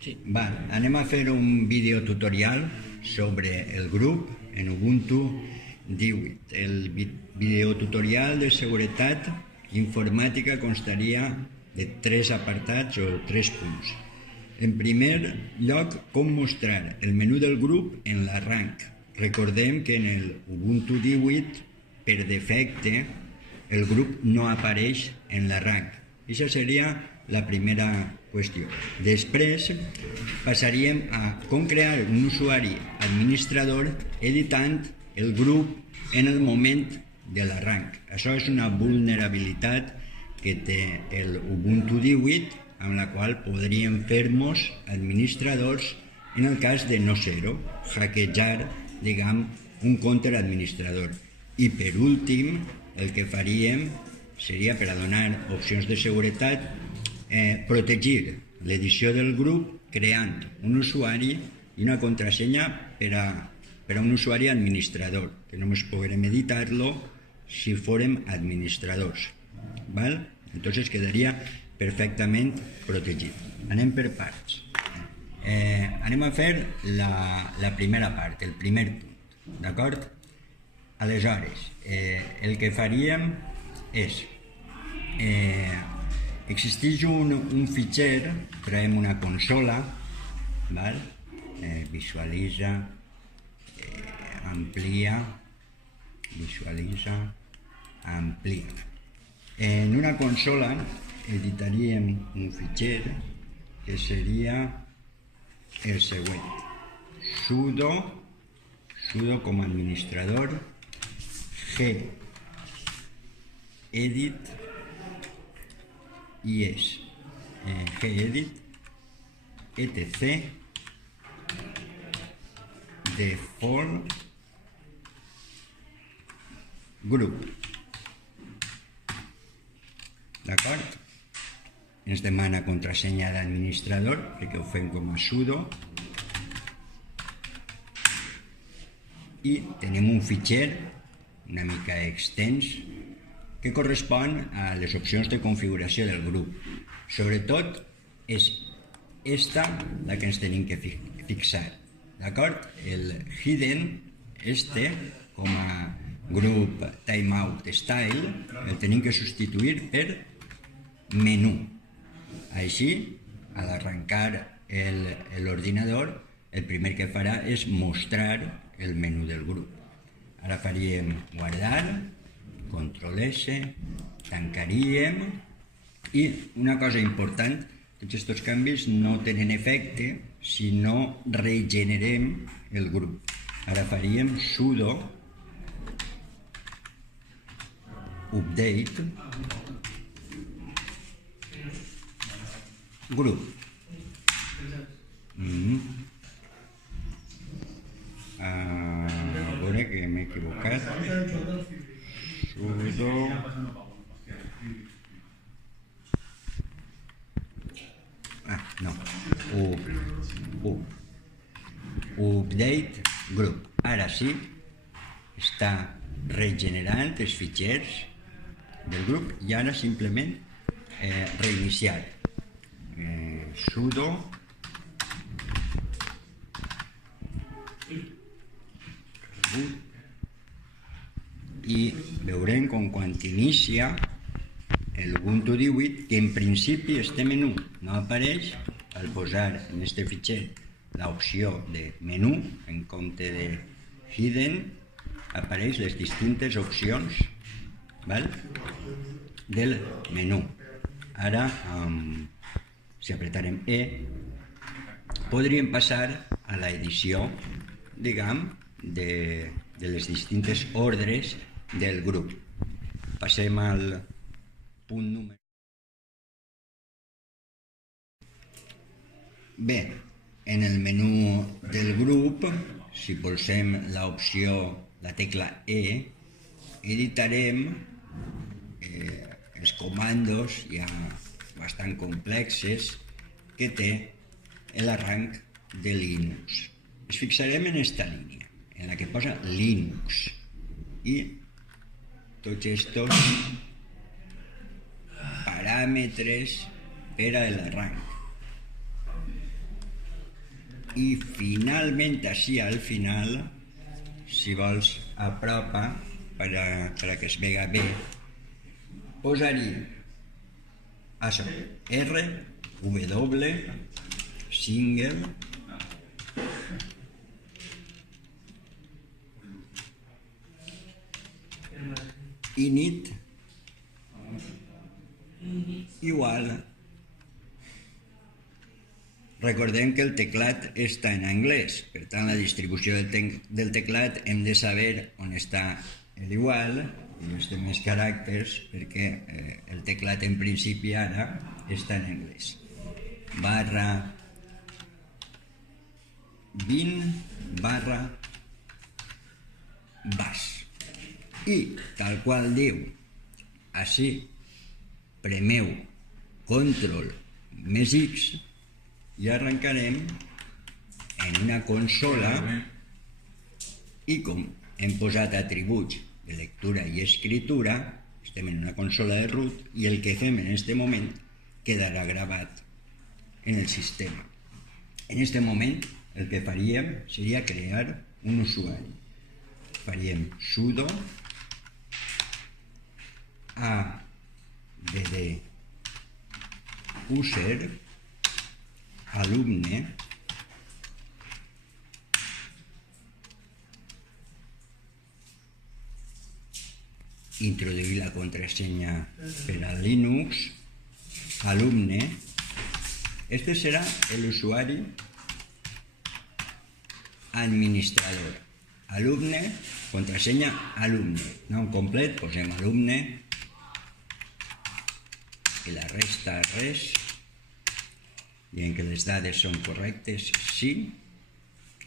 Sí. Anem a fer un videotutorial sobre el grup en Ubuntu 18. El videotutorial de seguretat informàtica constaria de 3 apartats o 3 punts. En primer lloc, com mostrar el menú del grup en l'arranc. Recordem que en el Ubuntu 18, per defecte, el grup no apareix en l'arranc. Això seria la primera qüestió. Després passaríem a com crear un usuari administrador editant el grup en el moment de l'arranc. Això és una vulnerabilitat que té el Ubuntu 18, amb la qual podríem fer-nos administradors en el cas de no ser-ho, hackejar, diguem, un compte administrador. I per últim, el que faríem seria, per a donar opcions de seguretat, protegir l'edició del grup creant un usuari i una contrasenya per a un usuari administrador, que només podrem editar-lo si fórem administradors. Entonces quedaria perfectament protegit. Anem per parts. Anem a fer la primera part, el primer punt, d'acord? Aleshores, el que faríem és existeix un fitxer, traiem una consola, visualitza, amplia, visualitza, amplia. En una consola editaríem un fitxer que seria el següent. Sudo com a administrador, gedit i és gedit etc default group. D'acord? Ens demana contrasenya d'administrador perquè ho fem com a sudo i tenim un fitxer una mica extens que correspon a les opcions de configuració del grup. Sobretot és esta la que ens tenim que fixar. D'acord? El hidden, com a grup timeout style, el tenim que substituir per menú. Així, a l'arrencar l'ordinador, el primer que farà és mostrar el menú del grup. Ara faríem guardar, Ctrl S, tancaríem i una cosa important, tots aquests canvis no tenen efecte si no regenerem el grup. Ara faríem sudo update grup. A veure que m'he equivocat. Sudo update group. Ara sí, està regenerant els fitxers del grup i ara simplement reiniciar. Sudo i veurem com quan inicia l'Ubuntu 18 que en principi este menú no apareix. Al posar en este fitxer l'opció de menú en compte de hidden apareix les distintes opcions del menú. Ara, si apretarem E, podríem passar a l'edició, diguem, de les distintes ordres del grup. Passem al punt número. Bé, en el menú del grup, si pulsem l'opció, la tecla E, editarem els comandos ja bastant complexes que té l'arranc de Linux. Ens fixarem en esta línia, en la que posa Linux i tots estos paràmetres per a l'arranc. i finalment així al final, si vols apropa per a que es vega bé, posaria això, R, W, single, init igual. Recordem que el teclat està en anglès, per tant la distribució del teclat hem de saber on està l'igual i els demés caràcters, perquè el teclat en principi ara està en anglès. Barra 20 barra bas. I tal qual diu, així premeu control més X i arrencarem en una consola i com hem posat atributs de lectura i escritura, estem en una consola de root i el que fem en aquest moment quedarà gravat en el sistema. En aquest moment el que faríem seria crear un usuari. Faríem sudo add user alumne introduir la contrasenya per a Linux alumne. Este serà l'usuari administrador. Alumne, contrasenya alumne. Nom complet, posem alumne i la resta res. Diem que les dades són correctes, sí,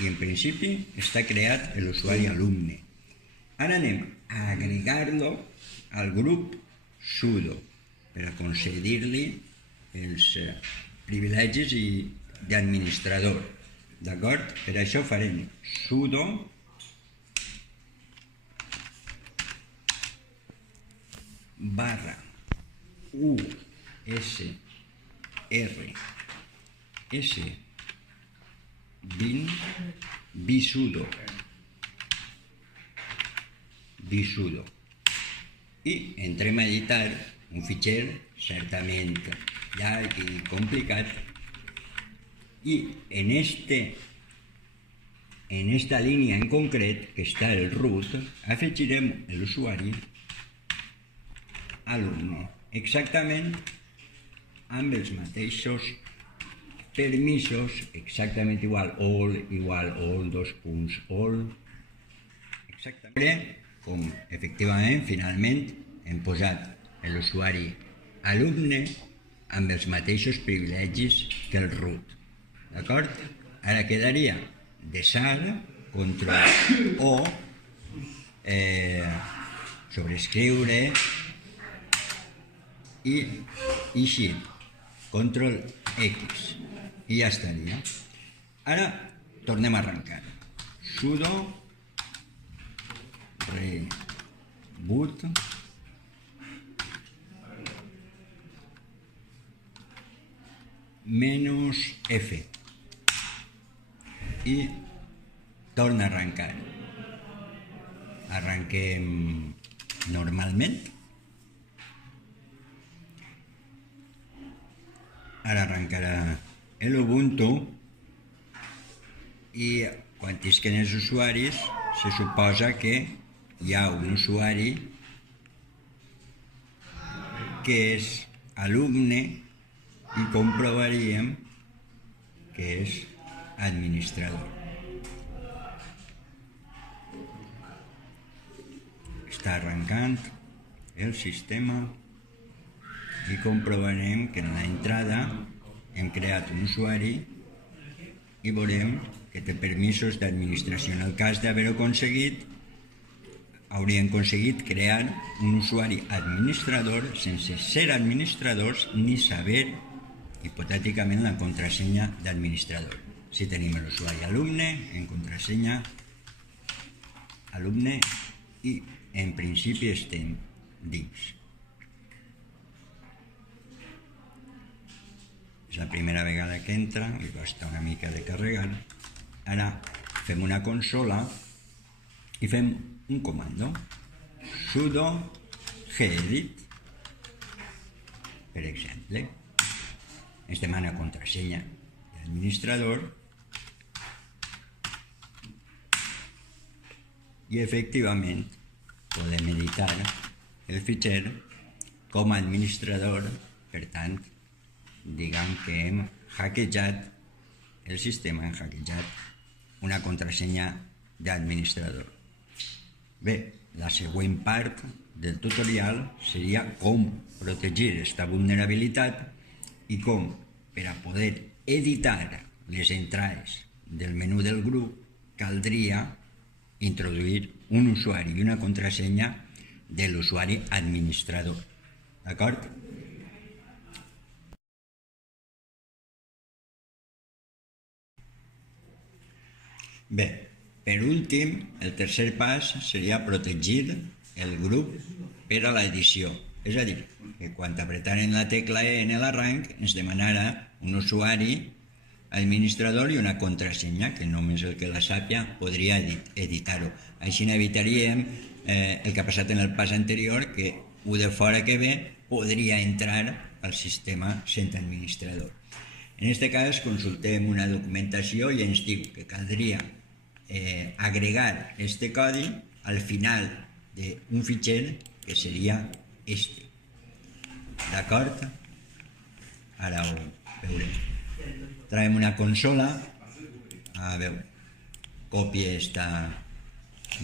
i en principi està creat l'usuari alumne. Ara anem a agregar-lo al grup sudo per a concedir-li els privilegis d'administrador. D'acord? Per això farem sudo barra usr s20 bisudo i entrem a editar un fitxer certament llarg i complicat i en esta línia en concret que està el root afegirem l'usuari alumne exactament amb els mateixos permisos, exactament igual all, dos punts, all, exactament com efectivament finalment hem posat l'usuari alumne amb els mateixos privilegis que el root. D'acord? Ara quedaria deixar, control O, sobreescriure i així, control X, i ja estaria. Ara tornem a arrencar. Sudo reboot -F i torna a arrencar. Arrenquem normalment. Ara arrencarà l'Ubuntu i quan isquen els usuaris se suposa que hi ha un usuari que és alumne i comprovaríem que és administrador. Està arrencant el sistema i comprovarem que en l'entrada hem creat un usuari i veurem que té permisos d'administració. En el cas d'haver-ho aconseguit, hauríem aconseguit crear un usuari administrador sense ser administradors ni saber hipotèticament la contrasenya d'administrador. Si tenim l'usuari alumne, en contrasenya alumne i en principi estem dins. És la primera vegada que entra, li costa una mica de carregar. Ara fem una consola i fem un comando sudo gedit, per exemple. Ens demana contrasenya d'administrador i efectivament podem editar el fitxer com a administrador. Per tant, diguem que hem hackejat el sistema, hem hackejat una contrasenya d'administrador. Bé, la següent part del tutorial seria com protegir aquesta vulnerabilitat i com, per a poder editar les entrades del menú del grup, caldria introduir un usuari i una contrasenya de l'usuari administrador. D'acord? Bé, per últim, el tercer pas seria protegir el grup per a l'edició. És a dir, que quan apretaren la tecla E en l'arranc ens demanara un usuari administrador i una contrasenya, que només el que la sàpia podria editar-ho. Així evitaríem el que ha passat en el pas anterior, que un de fora que ve podria entrar al sistema sent administrador. En aquest cas consultem una documentació i ens diu que caldria agregar aquest codi al final d'un fitxer que seria este. D'acord? Ara ho veurem. Traiem una consola, a veure, copie esta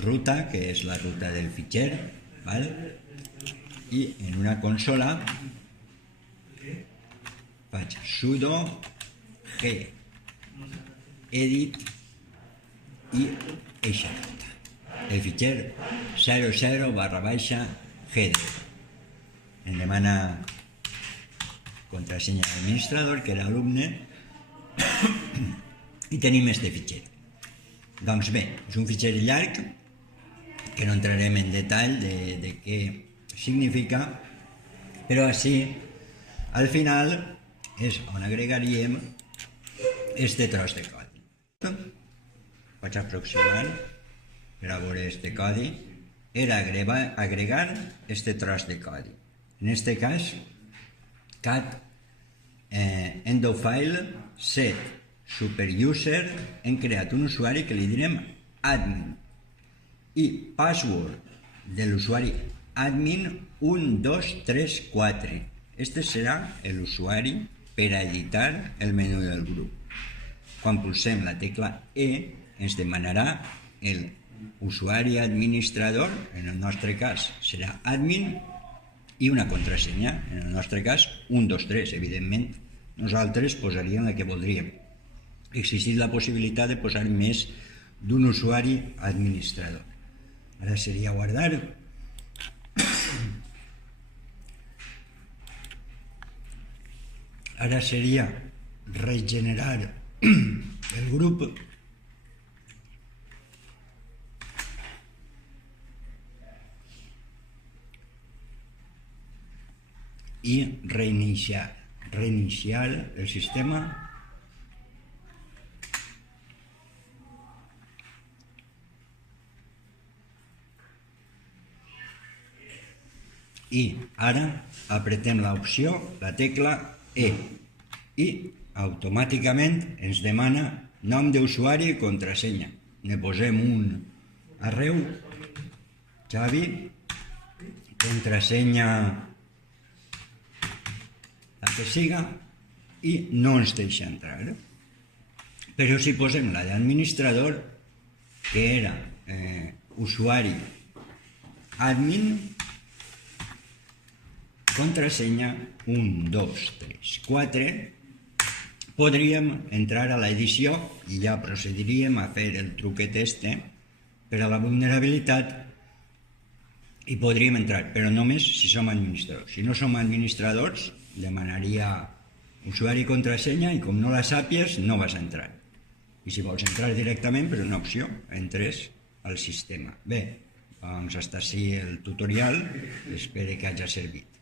ruta, que és la ruta del fitxer, i en una consola faig sudo gedit i eixa ruta. El fitxer 00/header. Em demana contrasenya d'administrador, que era alumne, i tenim este fitxer. Doncs bé, és un fitxer llarg, que no entrarem en detall de què significa, però així, al final, és on agregaríem este tros de codi. Vaig aproximant per a veure este codi. Era agregar este tros de codi. En este cas, cat endofile set superuser, hem creat un usuari que li direm admin i password de l'usuari admin 1234. Este serà l'usuari per a editar el menú del grup. Quan pulsem la tecla E ens demanarà l'usuari administrador, en el nostre cas serà admin, i una contrasenya, en el nostre cas 123. Evidentment, nosaltres posaríem la que voldríem. Existeix la possibilitat de posar més d'un usuari administrador. Ara seria guardar. Ara seria regenerar el grup. I reiniciar el sistema. I ara apretem l'opció, la tecla E, i automàticament ens demana nom d'usuari i contrasenya. Ne posem un arreu, Xavi, contrasenya la que siga, i no ens deixa entrar. Però si posem la d'administrador, que era usuari admin, contrasenya 1, 2, 3, 4, podríem entrar a l'edició i ja procediríem a fer el truquet este per a la vulnerabilitat i podríem entrar, però només si som administradors. Si no som administradors, demanaria usuari i contrasenya i com no la sàpies no vas entrar. I si vols entrar directament, per una opció, entres al sistema. Bé, doncs hasta així el tutorial, espero que hagi servit.